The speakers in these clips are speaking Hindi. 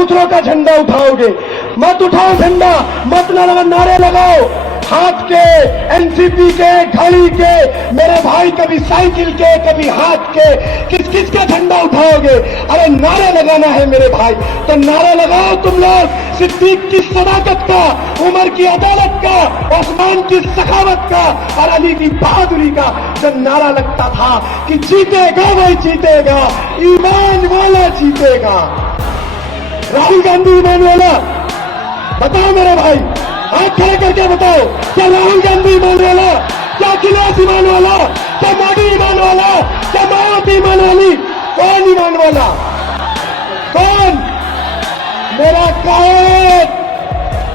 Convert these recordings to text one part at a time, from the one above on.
दूसरों का झंडा उठाओगे। मत उठाओ झंडा, मत नारे लगाओ हाथ के, एनसीपी के, घड़ी के, मेरे भाई कभी साइकिल के, कभी हाथ के, किस किस का झंडा उठाओगे? अरे नारे लगाना है मेरे भाई तो नारा लगाओ तुम लोग। सिद्दीक की सदाकत का, उमर की अदालत का, उस्मान की सखावत का और अली की बहादुरी का जब नारा लगता था कि जीतेगा वही जीतेगा, ईमान वाला जीतेगा। राहुल गांधी ईमान वाला? बताओ मेरे भाई, हाथ खड़े करके बताओ, क्या राहुल गांधी ईमान वाला? क्या अखिलेश ईमान वाला? क्या मोदी ईमान वाला? क्या मायावती ईमान वाली? कौन ईमान वाला? कौन?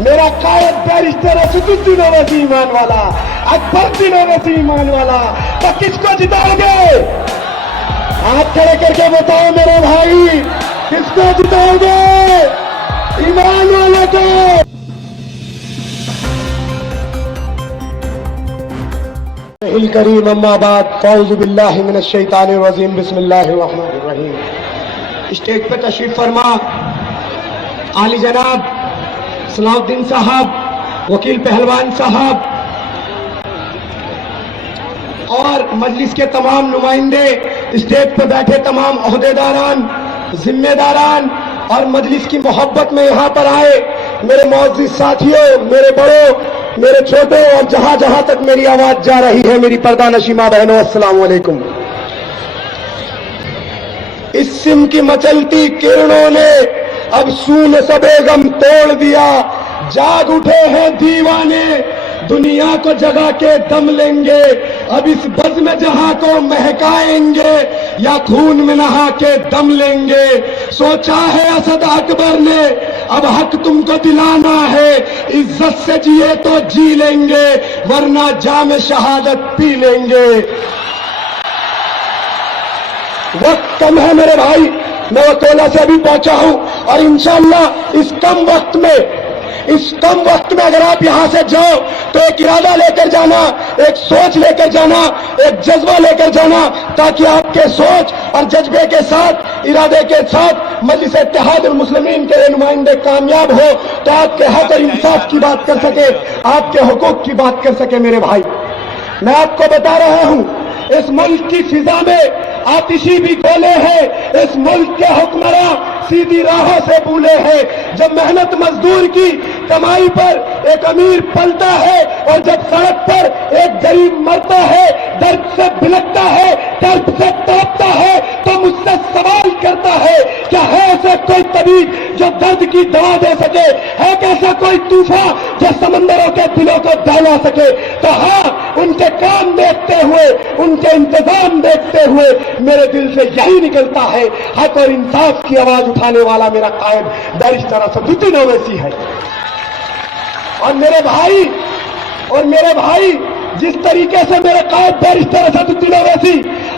मेरा कायद बैरिस्टर असदुद्दीन ओवैसी ईमान वाला, अकबरुद्दीन ओवैसी ईमान वाला। तो किसको जिताओगे? हाथ खड़े करके बताओ मेरे भाई, किसको जिताओगे? ईमान वाला को। करीम अम्माबाद फ़ौज़ु बिल्लाहि मिनश शैतानिर रजीम बिस्मिल्लाहिर रहमानिर रहीम। स्टेज पर तशरीफ फरमा आली जनाब सलाउद्दीन साहब, वकील पहलवान साहब और मजलिस के तमाम नुमाइंदे, स्टेज पर बैठे तमाम ओहदेदारान, जिम्मेदारान और मजलिस की मोहब्बत में यहाँ पर आए मेरे मोअज़्ज़िज़ साथियों, मेरे बड़ों, मेरे छोटों और जहां जहां तक मेरी आवाज जा रही है, मेरी पर्दा नशीमा बहनों, अस्सलाम वालेकुम। इस सिम की मचलती किरणों ने अब सून सबे गम तोड़ दिया। जाग उठे हैं दीवाने, दुनिया को जगा के दम लेंगे। अब इस बज़्म जहां को महकाएंगे या खून में नहा के दम लेंगे। सोचा है असद अकबर ने अब हक तुमको दिलाना है, इज्जत से जिए तो जी लेंगे वरना जाम शहादत पी लेंगे। वक्त कम है मेरे भाई, मैं वकोला से अभी पहुंचा हूं और इंशाअल्लाह इस कम वक्त में अगर आप यहां से जाओ तो एक इरादा लेकर जाना, एक सोच लेकर जाना, एक जज्बा लेकर जाना, ताकि आपके सोच और जज्बे के साथ, इरादे के साथ मजलिस इत्तेहादुल मुस्लिमीन के नुमाइंदे कामयाब हो तो आपके हक और इंसाफ की बात कर सके, आपके हुकूक की बात कर सके। मेरे भाई, मैं आपको बता रहा हूं, इस मुल्क की फिजा में आतिशी भी खोले हैं। इस मुल्क के हुक्मरां सीधी राहों से भूले हैं। जब मेहनत मजदूर की कमाई पर एक अमीर पलता है और जब सड़क पर एक गरीब मरता है, दर्द से बिलखता है, दर्द से तड़पता है, तो मुझसे सवाल करता है क्या है ऐसा कोई तबीब जो दर्द की दवा दे सके? है कैसा कोई तूफान जो समंदरों के दिलों को दहला सके? तो हाँ, उनके काम देखते हुए, उनके इंतजाम देखते हुए मेरे दिल से यही निकलता है, हक और इंसाफ की आवाज उठाने वाला मेरा कायद बैरिस्टर असदुद्दीन ओवैसी है। और मेरे भाई जिस तरीके से मेरे कायद बैरिस्टर असदुद्दीन ओवैसी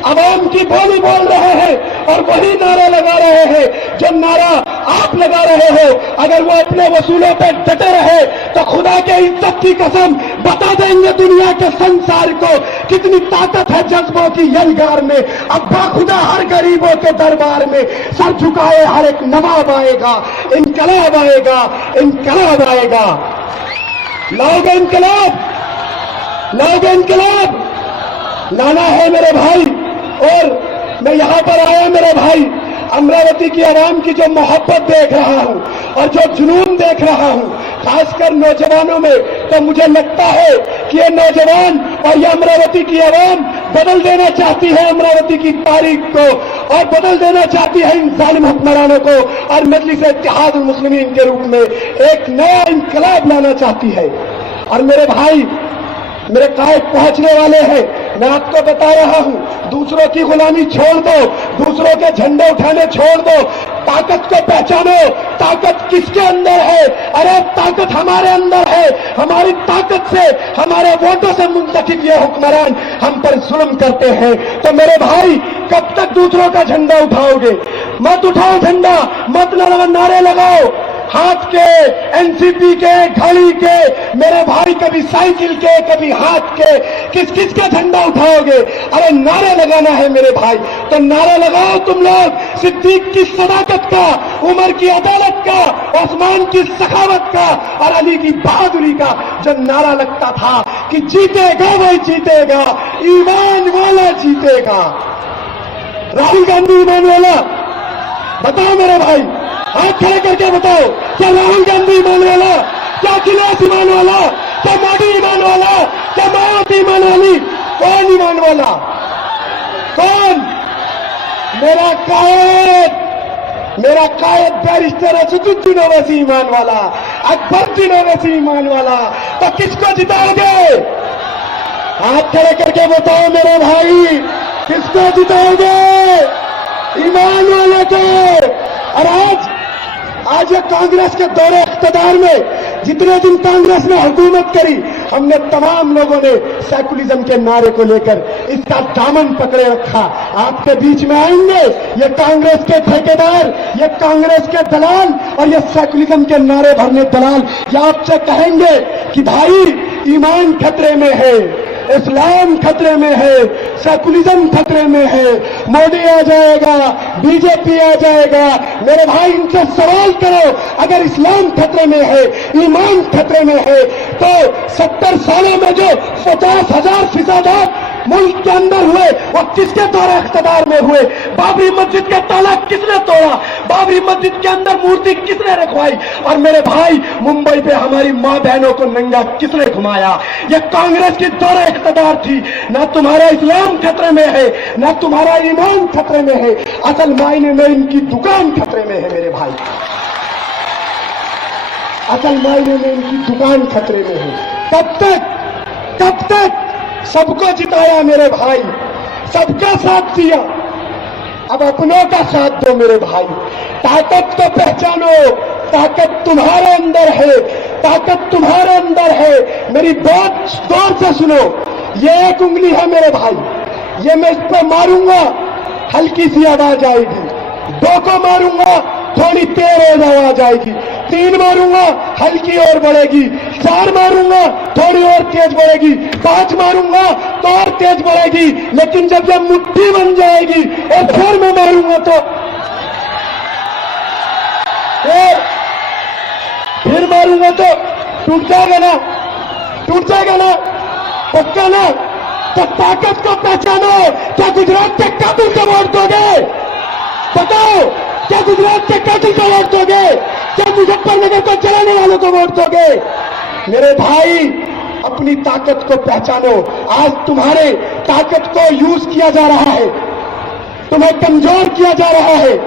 आवाम की बोली बोल रहे हैं और वही नारे लगा रहे हैं जो नारा आप लगा रहे हो, अगर वो अपने वसूलों पर डटे रहे तो खुदा के इज्जत की कसम बता देंगे दुनिया के संसार को कितनी ताकत है जज्बों की यलगार में। अब्बा खुदा हर गरीबों के दरबार में सर झुकाए हर एक नवाब आएगा, इनकलाब आएगा, इनकलाब आएगा। लाओगे इनकलाब, लाओगे इनकलाब, लाना है मेरे भाई। और मैं यहां पर आया मेरे भाई, अमरावती की आवाम की जो मोहब्बत देख रहा हूं और जो जुनून देख रहा हूं, खासकर नौजवानों में, तो मुझे लगता है कि ये नौजवान और ये अमरावती की आवाम बदल देना चाहती है अमरावती की तारीख को और बदल देना चाहती है इन जालिम हुक्मरानों को और मजलिस इत्तेहादुल मुस्लिमीन के रूप में एक नया इनकलाब लाना चाहती है। और मेरे भाई, मेरे कायद पहुंचने वाले हैं। मैं आपको बता रहा हूं, दूसरों की गुलामी छोड़ दो, दूसरों के झंडे उठाने छोड़ दो, ताकत को पहचानो। ताकत किसके अंदर है? अरे ताकत हमारे अंदर है। हमारी ताकत से, हमारे वोटों से मुंतखब ये हुक्मरान हम पर जुल्म करते हैं। तो मेरे भाई, कब तक दूसरों का झंडा उठाओगे? मत उठाओ झंडा, मत नारे लगाओ। हाथ के, एनसीपी के, घड़ी के, मेरे भाई कभी साइकिल के, कभी हाथ के, किस किस का झंडा उठाओगे? अरे नारा लगाना है मेरे भाई, तो नारा लगाओ तुम लोग, सिद्दीक की सदाकत का, उमर की अदालत का, उस्मान की सखावत का और अली की बहादुरी का। जो नारा लगता था कि जीतेगा वही जीतेगा, ईमान वाला जीतेगा। राहुल गांधी ईमान वाला? बताओ मेरे भाई, हाथ खड़े करके बताओ, क्या राहुल गांधी ईमान वाला? क्या अखिलेश ईमान वाला? क्या मोदी ईमान वाला? क्या मायावती ईमान वाली? कौन ईमान वाला? कौन? मेरा कायद बैरिस्टर असदुद्दीन ओवैसी ईमान वाला, अकबरुद्दीन ओवैसी ईमान वाला। तो किसको जिताओगे? हाथ खड़े करके बताओ मेरे भाई, किसको जिताओगे? ईमान वाले को। और आज ये कांग्रेस के दौरे इख्तियार में जितने दिन कांग्रेस ने हुकूमत करी, हमने तमाम लोगों ने सेकुलरिज्म के नारे को लेकर इसका दामन पकड़े रखा। आपके बीच में आएंगे ये कांग्रेस के ठेकेदार, ये कांग्रेस के दलाल और ये सेकुलरिज्म के नारे भरने दलाल, ये आपसे कहेंगे कि भाई ईमान खतरे में है, इस्लाम खतरे में है, सेकुलरिज्म खतरे में है, मोदी आ जाएगा, बीजेपी आ जाएगा। मेरे भाई इनसे सवाल करो, अगर इस्लाम खतरे में है, ईमान खतरे में है, तो 70 सालों में जो 50,000 फिसादात मुल्क के अंदर हुए वो किसके द्वारा इख्तियार में हुए? बाबरी मस्जिद का ताला किसने तोड़ा? बाबरी मस्जिद के अंदर मूर्ति किसने रखवाई? और मेरे भाई मुंबई पे हमारी मां बहनों को नंगा किसने घुमाया? ये कांग्रेस की दौरा इख्तियार थी। ना तुम्हारा इस्लाम खतरे में है, ना तुम्हारा ईमान खतरे में है, असल मायने में इनकी दुकान खतरे में है मेरे भाई, असल मायने में इनकी दुकान खतरे में है। कब तक सबको जिताया मेरे भाई, सबका साथ दिया, अब अपनों का साथ दो मेरे भाई। ताकत को पहचानो, ताकत तुम्हारे अंदर है, ताकत तुम्हारे अंदर है। मेरी बात गौर से सुनो, ये एक उंगली है मेरे भाई, ये मैं इस पर मारूंगा हल्की सी आवाज आएगी, 2 को मारूंगा थोड़ी तेज आवाज आएगी, 3 मारूंगा हल्की और बढ़ेगी, 4 मारूंगा थोड़ी और तेज बढ़ेगी, 5 मारूंगा तो और तेज बढ़ेगी। लेकिन जब यह मुट्ठी बन जाएगी और फिर मैं मारूंगा तो फिर मारूंगा तो टूट जाएगा ना, टूट जाएगा ना, पक्का ना? तो ताकत को पहचानो। क्या गुजरात के कातिल को वोट दोगे? बताओ, क्या गुजरात के कातिल को वोट दोगे? क्या मुजफ्फरनगर को जलाने वालों को वोट दोगे? मेरे भाई अपनी ताकत को पहचानो। आज तुम्हारे ताकत को यूज किया जा रहा है, तुम्हें कमजोर किया जा रहा है।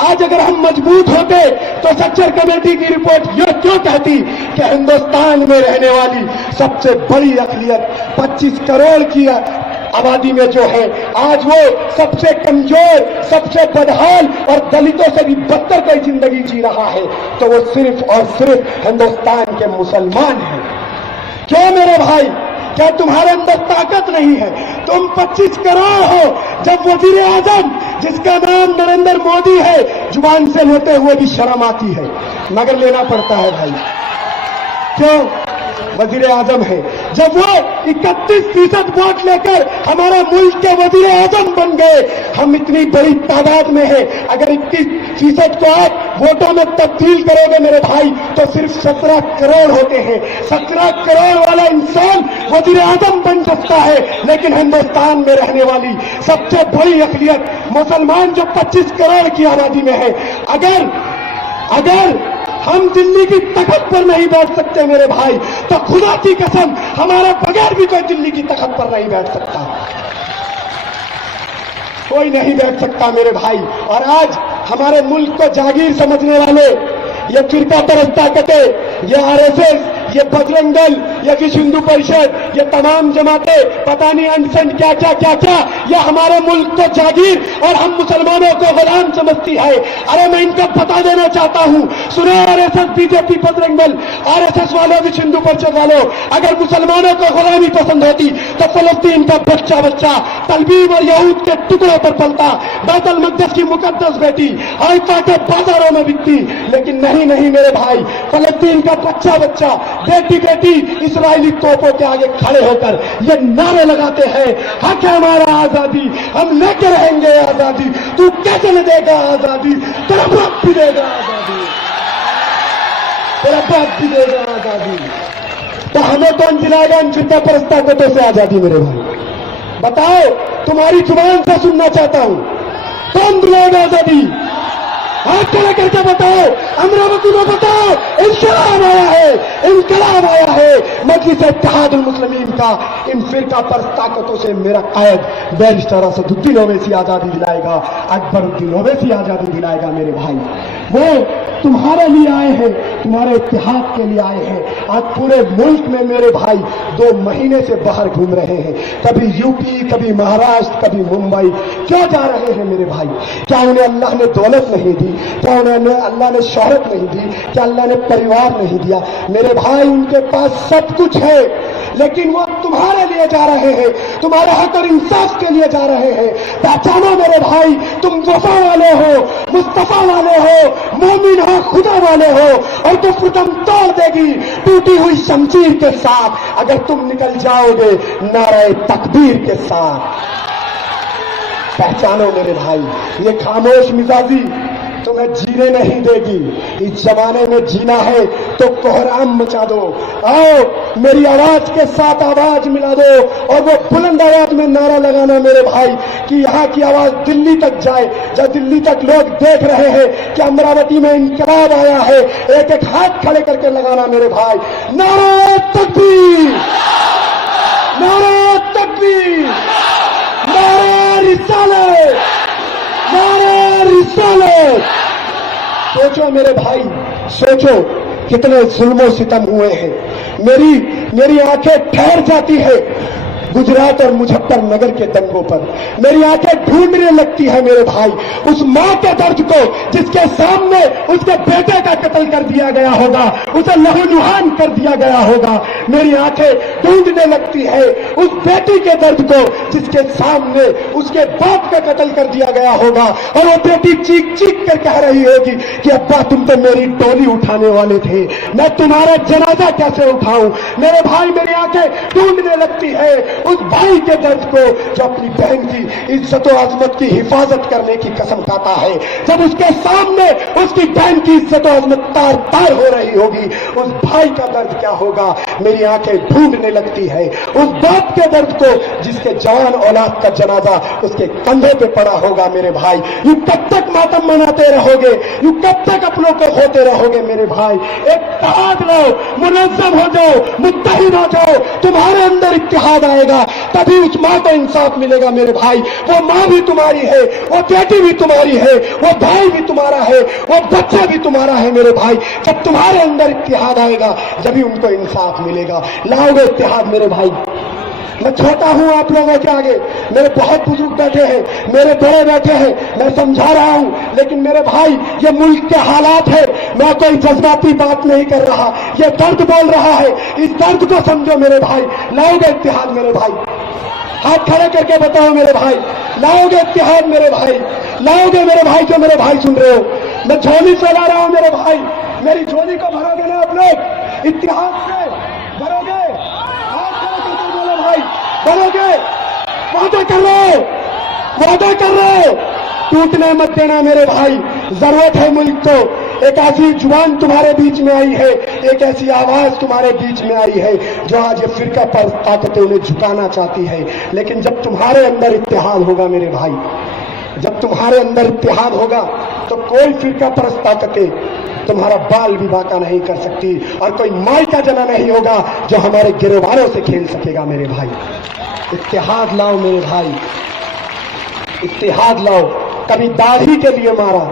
आज अगर हम मजबूत होते तो सच्चर कमेटी की रिपोर्ट ये क्यों कहती कि हिंदुस्तान में रहने वाली सबसे बड़ी अक़लियत 25 करोड़ की आबादी में जो है, आज वो सबसे कमजोर, सबसे बदहाल और दलितों से भी बदतर कोई जिंदगी जी रहा है, तो वो सिर्फ और सिर्फ हिंदुस्तान के मुसलमान हैं। क्यों मेरे भाई, क्या तुम्हारे अंदर ताकत नहीं है? तुम 25 करोड़ हो, जब वजीर आजम जिसका नाम नरेंद्र मोदी है जुबान से लेते हुए भी शर्म आती है, मगर लेना पड़ता है भाई। क्यों? वजीर आजम है। जब वो 31% वोट लेकर हमारा मुल्क के वजीर आजम बन गए, हम इतनी बड़ी तादाद में हैं, अगर 21% को आप वोटों में तब्दील करोगे मेरे भाई, तो सिर्फ 17 करोड़ होते हैं। 17 करोड़ वाला इंसान वजीर आजम बन सकता है, लेकिन हिंदुस्तान में रहने वाली सबसे बड़ी अक़लियत मुसलमान जो 25 करोड़ की आबादी में है, अगर हम दिल्ली की तख्त पर नहीं बैठ सकते मेरे भाई, तो खुदा की कसम हमारे बगैर भी कोई दिल्ली की तख्त पर नहीं बैठ सकता, कोई नहीं बैठ सकता मेरे भाई। और आज हमारे मुल्क को जागीर समझने वाले ये फिरका परस्त ताकतें, ये आरएसएस, ये बजरंग दल, ये विश्व हिंदू परिषद, ये तमाम जमातें, पता नहीं अनशन क्या क्या, ये हमारे मुल्क को जागीर और हम मुसलमानों को गुलाम समझती है। अरे मैं इनको बता देना चाहता हूं, सुनो RSS, BJP, Bajrang Dal, RSS वालों, विश्व हिंदू परिषद वालों, अगर मुसलमानों को गुलामी पसंद होती तो फलस्तीन का बच्चा तलबीब और यहूद के टुकड़ों पर पलता, बैतुल मक़दस की मुकद्दस बेटी हाइफा के बाजारों में बिकती। लेकिन नहीं मेरे भाई, फलस्तीन का बच्चा बेटी इस्राएली तोपों के आगे खड़े होकर ये नारे लगाते हैं, हक है हमारा आजादी, हम लेकर रहेंगे आजादी, तू कैसे न देगा आजादी, तेरा बाप भी देगा आजादी, तेरा बाप भी देगा आजादी। तो हमें कौन दिलाएगा इन फिरका परस्त ताकतों से आजादी? मेरे भाई बताओ, तुम्हारी जुबान से सुनना चाहता हूं, कौन दिलाएगा आजादी? हाथ खड़ा करके बताओ, अमरावती में बताओ, इंकलाब आया है मजलिस इत्तेहादुल मुस्लिमीन का। इन फिरका परस्त ताकतों से मेरा कायद बैरिस्टर असदुद्दीन ओवैसी आजादी दिलाएगा, अकबरुद्दीन ओवैसी आजादी दिलाएगा। मेरे भाई वो तुम्हारे लिए आए हैं, तुम्हारे इत्तेहाद के लिए आए हैं। आज पूरे मुल्क में मेरे भाई 2 महीने से बाहर घूम रहे हैं, कभी यूपी, कभी महाराष्ट्र, कभी मुंबई। क्यों जा रहे हैं मेरे भाई? क्या उन्हें अल्लाह ने दौलत नहीं दी? क्या उन्हें अल्लाह ने शोहरत नहीं दी? क्या अल्लाह ने परिवार नहीं दिया? मेरे भाई उनके पास सब कुछ है, लेकिन वो तुम्हारे लिए जा रहे हैं, तुम्हारे हक और इंसाफ के लिए जा रहे हैं। पहचानो मेरे भाई, तुम वफा वाले हो, मुस्तफा वाले हो, मोमिन हो, खुदा वाले हो, और तो तुम तोड़ देगी टूटी हुई शमशीर के साथ अगर तुम निकल जाओगे नारे तकबीर के साथ। पहचानो मेरे भाई, ये खामोश मिजाजी तुम्हें जीने नहीं देगी। इस जमाने में जीना है तो कोहराम मचा दो। आओ मेरी आवाज के साथ आवाज मिला दो और वो बुलंद आवाज में नारा लगाना मेरे भाई कि यहाँ की आवाज दिल्ली तक जाए, जब दिल्ली तक लोग देख रहे हैं कि अमरावती में इंकलाब आया है। एक एक हाथ खड़े करके लगाना मेरे भाई, नारे तकबीर, नारे तकबीर, नारे रिसालत, नारे रिसालत। सोचो मेरे भाई, सोचो कितने जुल्म सितम हुए हैं। मेरी आंखें ठहर जाती है गुजरात और मुजफ्फरनगर के दंगों पर। मेरी आंखें ढूंढने लगती है मेरे भाई उस मां के दर्द को जिसके सामने उसके बेटे का कत्ल कर दिया गया होगा, उसे लहूलुहान कर दिया गया होगा। मेरी आंखें ढूंढने लगती है उस बेटी के दर्द को जिसके सामने उसके बाप का कत्ल कर दिया गया होगा, और वो बेटी चीख चीख कर कह रही होगी कि अब्बा तुम तो मेरी डोली उठाने वाले थे, मैं तुम्हारा जनाजा कैसे उठाऊं। मेरे भाई मेरी आंखें ढूंढने लगती है उस भाई के दर्द को जो अपनी बहन की इज्जत और अजमत की हिफाजत करने की कसम खाता है, जब उसके सामने उसकी बहन की इज्जत और अजमत तार तार हो रही होगी, उस भाई का दर्द क्या होगा। मेरी आंखें ढूंढने लगती है उस बाप के दर्द को जिसके जवान औलाद का जनाजा उसके कंधे पे पड़ा होगा। मेरे भाई यू कब तक मातम मनाते रहोगे, यू कब तक अपनों को होते रहोगे। मेरे भाई इत्तेहाद लो, मुनज़्ज़म हो जाओ, मुत्तहिद हो जाओ, तुम्हारे अंदर इत्तेहाद आएगा तभी उस मां को इंसाफ मिलेगा। मेरे भाई वो मां भी तुम्हारी है, वो बेटी भी तुम्हारी है, वो भाई भी तुम्हारा है, वो बच्चा भी तुम्हारा है। मेरे भाई जब तुम्हारे अंदर इत्तेहाद आएगा जब उनको इंसाफ मिलेगा। लाओगे इत्तेहाद मेरे भाई। मैं छोटा हूं आप लोगों के आगे, मेरे बहुत बुजुर्ग बैठे हैं, मेरे बड़े बैठे हैं, मैं समझा रहा हूं, लेकिन मेरे भाई ये मुल्क के हालात है, मैं कोई जज्बाती बात नहीं कर रहा, ये दर्द बोल रहा है, इस दर्द को समझो मेरे भाई। लाओगे इत्तेहाद मेरे भाई? हाथ खड़े करके बताओ मेरे भाई, लाओगे इत्तेहाद मेरे भाई? लाओगे मेरे भाई? जो मेरे भाई सुन रहे हो, मैं झोली चला रहा हूं मेरे भाई, मेरी झोली को भरोगे ना आप लोग? इत्तेहाद से भरोगे? करोगे? वादा कर रहे हो, वादा कर रहे हो, टूटने मत देना मेरे भाई। जरूरत है मुल्क को, एक ऐसी जुबान तुम्हारे बीच में आई है, एक ऐसी आवाज तुम्हारे बीच में आई है जो आज ये फिरका पर ताकतें उन्हें झुकाना चाहती है। लेकिन जब तुम्हारे अंदर इत्तेहाद होगा मेरे भाई, जब तुम्हारे अंदर इत्तेहाद होगा तो कोई फिरका परस्त ताकतें तुम्हारा बाल भी बांका नहीं कर सकती, और कोई माई का जना नहीं होगा जो हमारे गिरवारों से खेल सकेगा। मेरे भाई इत्तेहाद लाओ मेरे भाई, इत्तेहाद लाओ। कभी दाढ़ी के लिए मारा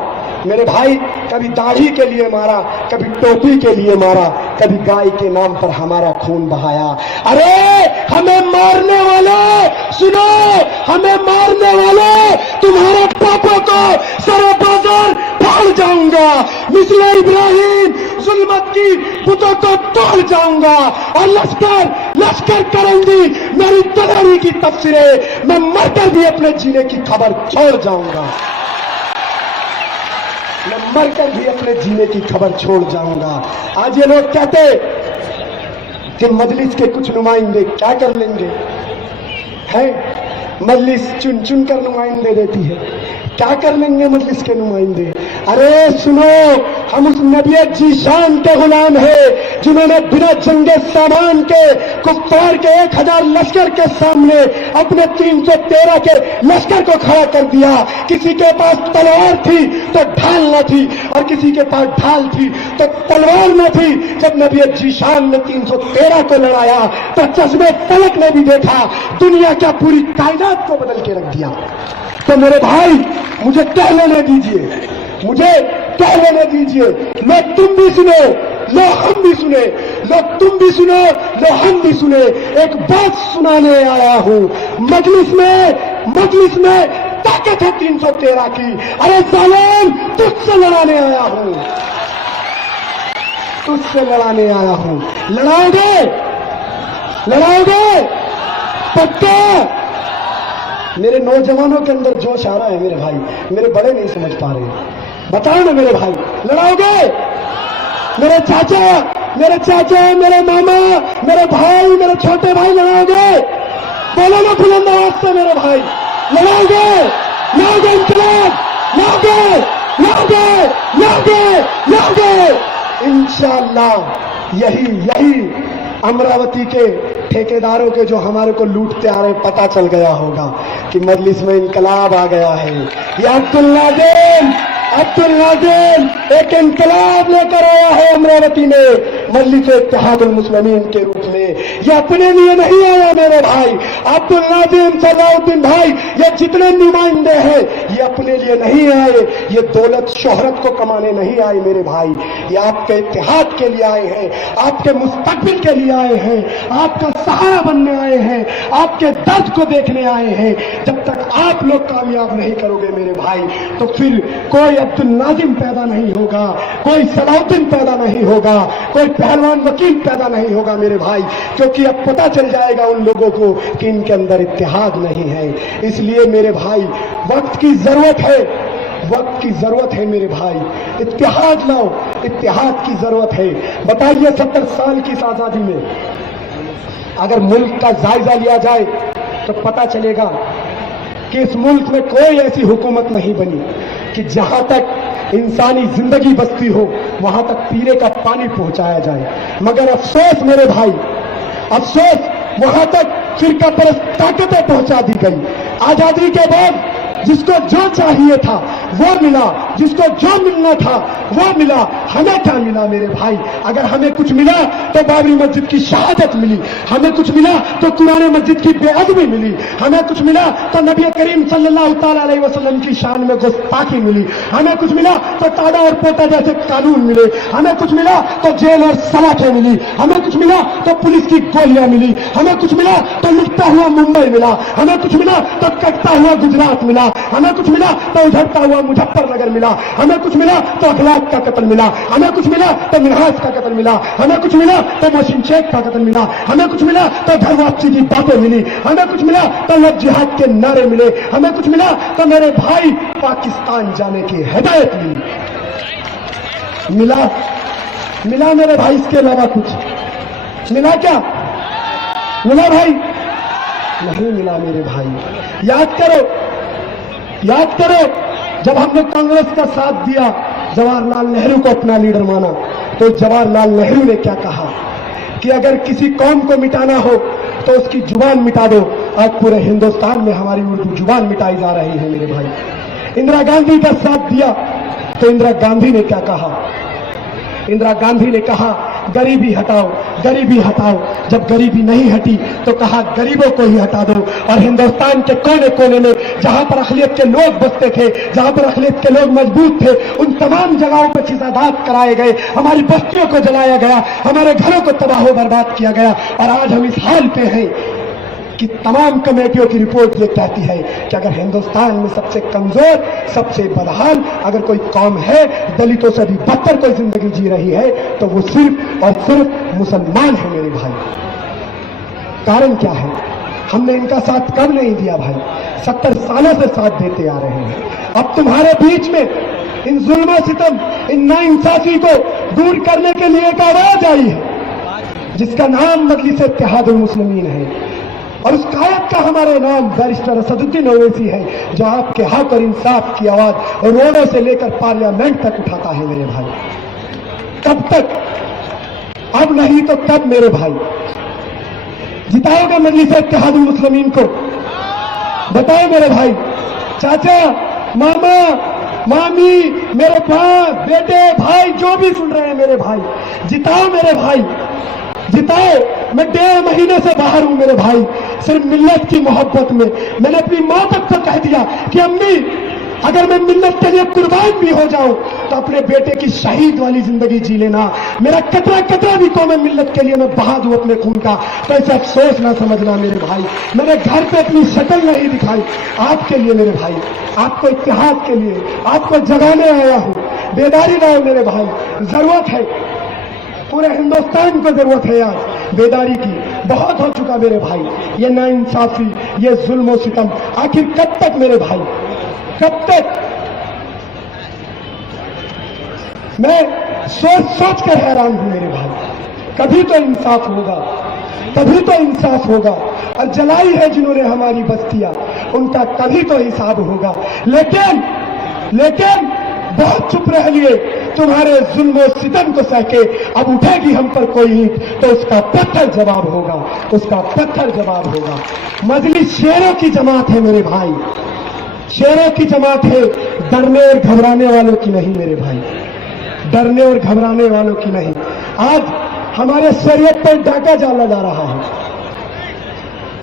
मेरे भाई, कभी दाढ़ी के लिए मारा, कभी टोपी के लिए मारा, कभी गाय के नाम पर हमारा खून बहाया। अरे हमें मारने वाले सुनो, हमें मारने वाले तुम्हारे पापों को सारा बाजार फाड़ जाऊंगा, मिसले इब्राहिम जुल्मत की बुतों को तोड़ जाऊंगा और लश्कर लश्कर करूंगी मेरी तलवारी की तफसीरें, मैं मरकर भी अपने जीने की खबर छोड़ जाऊंगा, मैं मरकर भी अपने जीने की खबर छोड़ जाऊंगा। आज ये लोग कहते कि मजलिस के कुछ नुमाइंदे क्या कर लेंगे, है मजलिस चुन चुन कर नुमाइंदे देती है, क्या कर लेंगे मजलिस के नुमाइंदे। अरे सुनो, हम उस नबी जीशान के गुलाम है जिन्होंने बिना जंगे सामान के कुफ्फार के 1000 लश्कर के सामने अपने 313 के लश्कर को खड़ा कर दिया। किसी के पास तलवार थी तो ढाल न थी और किसी के पास ढाल थी तो तलवार न थी। जब नबी जीशान ने 313 को लड़ाया तो चश्मे फलक ने भी देखा, दुनिया क्या पूरी कायनात को बदल के रख दिया। तो मेरे भाई मुझे कह लेने दीजिए, मुझे कह लेने दीजिए, लो तुम भी सुनो, लो हम भी सुने, लो तुम भी सुनो, लो हम भी सुने। एक बात सुनाने आया हूं, मजलिस में ताकत है 313 की। अरे जालिम, तुझसे लड़ाने आया हूं, तुझसे लड़ाने आया हूं। लड़ाओगे, लड़ाओगे पक्का। मेरे नौजवानों के अंदर जोश आ रहा है मेरे भाई, मेरे बड़े नहीं समझ पा रहे हैं। बताओ ना मेरे भाई, लड़ाओगे? मेरे चाचा, मेरे मामा, मेरे भाई, मेरे छोटे भाई, लड़ाओगे? बोलो ना बुलंद आवाज से मेरे भाई, लड़ाओगे? लाओगे इंकलाब, लाओगे, लाओगे, लाओगे, लाओगे इंशाअल्लाह। यही अमरावती के ठेकेदारों के जो हमारे को लूटते आ रहे, पता चल गया होगा कि मजलिस में इनकलाब आ गया है। ये अब्दुल नाज़िम एक इनकलाब लेकर आया है अमरावती में मजलिस इत्तेहादुल मुस्लिमीन के रूप में। ये अपने लिए नहीं आया मेरे भाई, अब्दुल नाज़िम सलाउद्दीन भाई, ये जितने नुमाइंदे हैं ये अपने लिए नहीं आए, ये दौलत शोहरत को कमाने नहीं आए मेरे भाई, ये आपके इत्तेहाद के लिए आए हैं, आपके मुस्तकबिल के लिए आए हैं, आपका सहारा बनने आए हैं, आपके दर्द को देखने आए हैं। जब तक आप लोग कामयाब नहीं करोगे मेरे भाई, तो फिर कोई अब्दुल नाज़िम पैदा नहीं होगा, कोई सलाउद्दीन पैदा नहीं होगा, कोई पहलवान वकील पैदा नहीं होगा मेरे भाई, क्योंकि अब पता चल जाएगा उन लोगों को कि इनके अंदर इत्तेहाद नहीं है। इसलिए मेरे भाई वक्त की जरूरत है, वक्त की जरूरत है मेरे भाई, इत्तेहाद लाओ, इत्तेहाद की जरूरत है। बताइए 70 साल की इस आजादी में अगर मुल्क का जायजा लिया जाए तो पता चलेगा कि इस मुल्क में कोई ऐसी हुकूमत नहीं बनी कि जहां तक इंसानी जिंदगी बसती हो वहां तक पीने का पानी पहुंचाया जाए। मगर अफसोस मेरे भाई, अफसोस वहां तक फिरका परस्त ताकतें पहुंचा दी गई। आजादी के बाद जिसको जो चाहिए था वो मिला, जिसको जो मिलना था वो मिला। हमें क्या मिला मेरे भाई? अगर हमें कुछ मिला तो बाबरी मस्जिद की शहादत मिली, हमें कुछ मिला तो कुरान मस्जिद की बेअदबी मिली, हमें कुछ मिला तो नबी करीम सल्लल्लाहु ताला अलैहि वसल्लम की शान में गुस्ताखी मिली, हमें कुछ मिला तो ताड़ा और पोता जैसे कानून मिले, हमें कुछ मिला तो जेल और सलाखें मिली, हमें कुछ मिला तो पुलिस की गोलियां मिली, हमें कुछ मिला तो लुटता हुआ मुंबई मिला, हमें कुछ मिला तो कटता हुआ गुजरात मिला, हमें कुछ मिला तो उधरता हुआ मुजफ्फरनगर मिला, हमें कुछ मिला तो अखलाक का कत्ल मिला, हमें कुछ मिला तो मिनहाज का कत्ल मिला, हमें कुछ मिला तो मोहसिन शेख का कत्ल मिला, हमें कुछ मिला तो घर वापसी की बातें मिली, हमें कुछ मिला तो लव जिहाद के नारे मिले, हमें कुछ मिला तो मेरे भाई पाकिस्तान जाने की हिदायत मिली। मिला मेरे भाई, इसके अलावा कुछ मिला क्या? मिला भाई? नहीं मिला मेरे भाई। याद करो जब हमने कांग्रेस का साथ दिया, जवाहरलाल नेहरू को अपना लीडर माना, तो जवाहरलाल नेहरू ने क्या कहा कि अगर किसी कौम को मिटाना हो तो उसकी जुबान मिटा दो। आज पूरे हिंदुस्तान में हमारी उर्दू जुबान मिटाई जा रही है मेरे भाई। इंदिरा गांधी का साथ दिया तो इंदिरा गांधी ने क्या कहा? इंदिरा गांधी ने कहा गरीबी हटाओ, गरीबी हटाओ। जब गरीबी नहीं हटी तो कहा गरीबों को ही हटा दो। और हिंदुस्तान के कोने कोने में जहां पर अखिलियत के लोग बसते थे, जहां पर अखिलियत के लोग मजबूत थे, उन तमाम जगहों पर चिज़ादात कराए गए, हमारी बस्तियों को जलाया गया, हमारे घरों को तबाह बर्बाद किया गया। और आज हम इस हाल पे हैं कि तमाम कमेटियों की रिपोर्ट ये कहती है कि अगर हिंदुस्तान में सबसे कमजोर, सबसे बदहाल अगर कोई कौम है, दलितों से भी बदतर कोई जिंदगी जी रही है, तो वो सिर्फ और सिर्फ मुसलमान है मेरे भाई। कारण क्या है? हमने इनका साथ कब नहीं दिया भाई? 70 सालों से साथ देते आ रहे हैं। अब तुम्हारे बीच में इन जुल्म सितम, इन नाइंसाफी को दूर करने के लिए एक आवाज आई है जिसका नाम मजलिस इत्तेहादुल मुस्लिमीन है। और उस कायद का हमारे नाम बैरिस्टर असदुद्दीन ओवैसी है, जो आपके हक और इंसाफ की आवाज रोडों से लेकर पार्लियामेंट तक उठाता है मेरे भाई। कब तक? अब नहीं तो कब मेरे भाई? जिताओगे मजलिस इत्तेहादुल मुस्लिमीन को? बताओ मेरे भाई। चाचा, मामा, मामी, मेरे बाप, बेटे, भाई, जो भी सुन रहे हैं मेरे भाई, जिताओ मेरे भाई, जिताओ। मैं 1.5 महीने से बाहर हूं मेरे भाई, सिर्फ मिल्लत की मोहब्बत में। मैंने अपनी मां तक को कह दिया कि अम्मी, अगर मैं मिल्लत के लिए कुर्बान भी हो जाऊं तो अपने बेटे की शहीद वाली जिंदगी जी लेना। मेरा कतरा कतरा भी को मैं मिल्लत के लिए मैं बहा दूं अपने खून का, तो ऐसे अफसोस ना समझना मेरे भाई। मैंने घर पे अपनी शक्ल नहीं दिखाई आपके लिए मेरे भाई, आपको इतिहास के लिए, आपको जगाने आया हूं। बेदारी लाओ मेरे भाई, जरूरत है, पूरे हिंदुस्तान को जरूरत है आज बेदारी की। बहुत हो चुका मेरे भाई ये नाइंसाफी, ये जुल्म सितम। आखिर कब तक मेरे भाई, कब तक? मैं सोच सोच कर हैरान हूं मेरे भाई। कभी तो इंसाफ होगा, तभी तो इंसाफ होगा। और जलाई है जिन्होंने हमारी बस्तियां, उनका कभी तो हिसाब होगा। लेकिन बहुत चुप रह लिए। तुम्हारे जुल्म सितम को सहके अब उठेगी हम पर कोई ईंट, तो उसका पत्थर जवाब होगा, उसका पत्थर जवाब होगा। मजलिस शेरों की जमात है मेरे भाई, शेरों की जमात है, डरने और घबराने वालों की नहीं मेरे भाई, डरने और घबराने वालों की नहीं। आज हमारे शरीयत पर डाका डाला जा रहा है।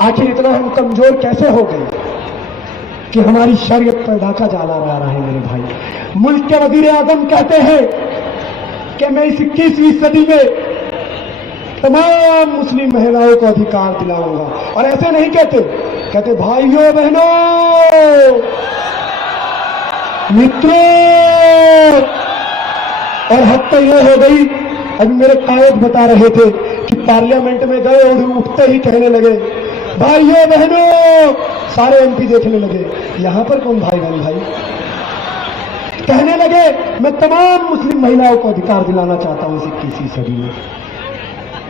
आखिर इतना हम कमजोर कैसे हो गए कि हमारी शरीयत पर डाका डाला जा रहा है मेरे भाई? मुल्क के वजीर आजम कहते हैं कि मैं इस 21वीं सदी में तमाम मुस्लिम महिलाओं को अधिकार दिलाऊंगा। और ऐसे नहीं कहते भाइयों बहनों मित्रों। और हद तो यह हो गई, अभी मेरे कायद बता रहे थे कि पार्लियामेंट में गए और उठते ही कहने लगे भाइयों बहनों, सारे एमपी देखने लगे यहां पर कौन भाई बहन भाई। कहने लगे मैं तमाम मुस्लिम महिलाओं को अधिकार दिलाना चाहता हूं इस 21वीं सदी में।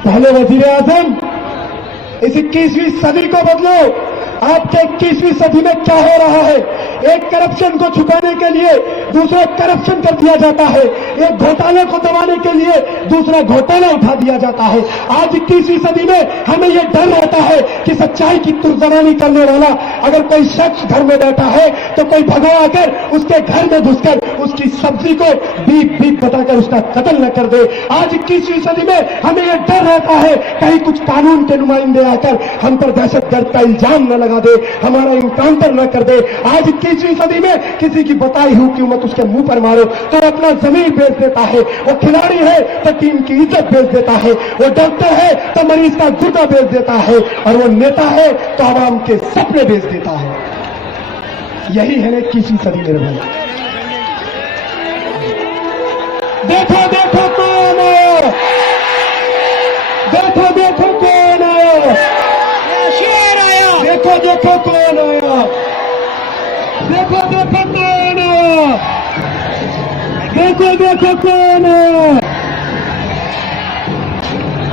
पहले वजीर आजम इस 21वीं सदी को बदलो। आपके 21वीं सदी में क्या हो रहा है? एक करप्शन को छुपाने के लिए दूसरा करप्शन कर दिया जाता है, एक घोटाले को दबाने के लिए दूसरा घोटाला उठा दिया जाता है। आज 21वीं सदी में हमें यह डर रहता है कि सच्चाई की तुर्जमानी करने वाला अगर कोई शख्स घर में बैठा है तो कोई भगवा कर उसके घर में घुसकर उसकी सब्जी को बीप बीप बताकर उसका कत्ल न कर दे। आज 21वीं सदी में हमें यह डर रहता है कहीं कुछ कानून के नुमाइंदे आकर हम पर दहशतगर्द का इल्जाम न लगा दे, हमारा इनकाउंटर न कर दे। आज 21वीं सदी में किसी की बताई हुई कीमत उसके मुंह पर मारो तो अपना जमीन बेच देता है। वो खिलाड़ी है तो टीम की इज्जत बेच देता है, वो डॉक्टर है तो मरीज का गुर्दा बेच देता है, और वो नेता है तो आवाम के सपने बेच देता है। यही है 21वीं सदी मेरे भाई। देखो देखो कौन आया, देखो देखो कौन आया, शेर आया, देखो देखो कौन आया, देखो देखो कौन आया, देखो देखो कौन आया,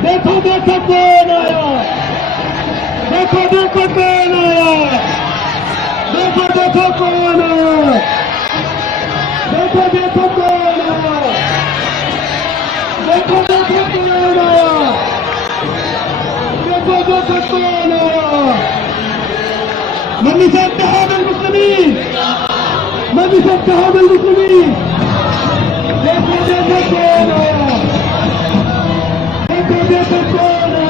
देखो देखो कौन आया, देखो देखो कौन आया, देखो देखो कौन आया, देखो देखो कौन आया, देखो देखो कौन आया, देखो देखो कौन आया। मजलिस इत्तेहादुल मुस्लिमीन, मजलिस इत्तेहादुल मुस्लिमीन, देखो देखो कौन आया, सुकून